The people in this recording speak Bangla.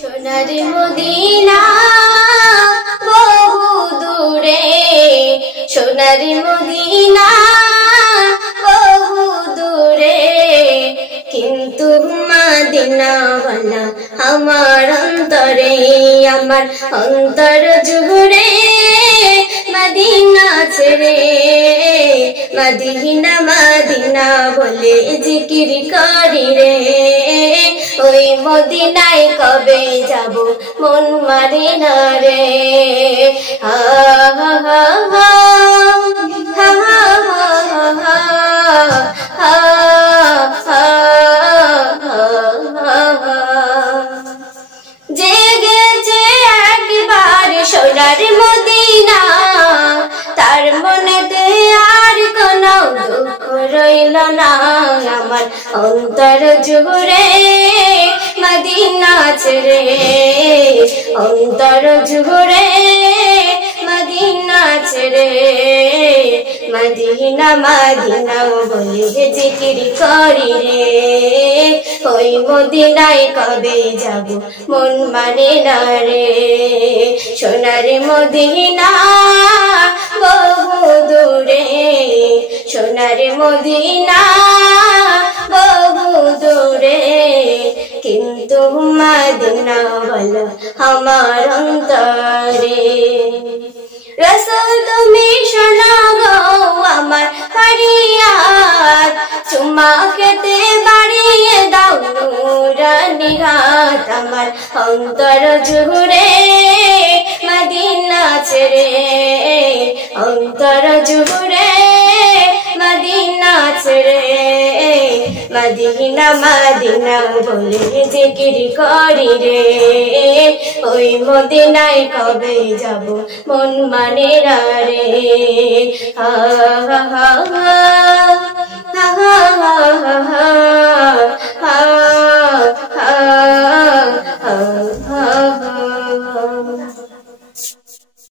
সোনার মদিনা বহু দূরে, সোনার মদিনা বহু দূরে, কিন্তু মদিনাওয়ালা আমার অন্তরে, আমার অন্তর জুড়ে মদিনা ছেড়ে, মদিনা মদিনা বলে জিকির করি রে। ওই মদিনায় কবে যাব মন মানে না রে। হা হা হা হা হা হা হা হা। জেগেছে একবার সোনার মদিনা, তার মনেতে আর কোনো দুঃখ রইল না। আমার অন্তর জুড়ে মদিনা ছেড়ে, অন্তর জুড়ে মদিনা ছেড়ে, মদিনা মদিনা বলে জিকির করি রে। ওই মদিনায় কবে যাব মন মানে না রে। সোনার মদিনা বহু দূরে, সোনার মদিনা বহু দূরে, কিন্তু মদিনাওয়ালা আমার অন্তরে। রাসূল তুমি শোনো গো আমার ফরিয়াদ, চুমা খেতে বাড়িয়ে দাও নূরানি হাত। আমার অন্তর জুড়ে মদিনা ছেড়ে, অন্তর জুড়ে মদিনা ছেড়ে, মদিনা মদিনা বলে জিকির করি রে। ওই মদিনায় কবে যাব মন মানে না রে। হা হা হা।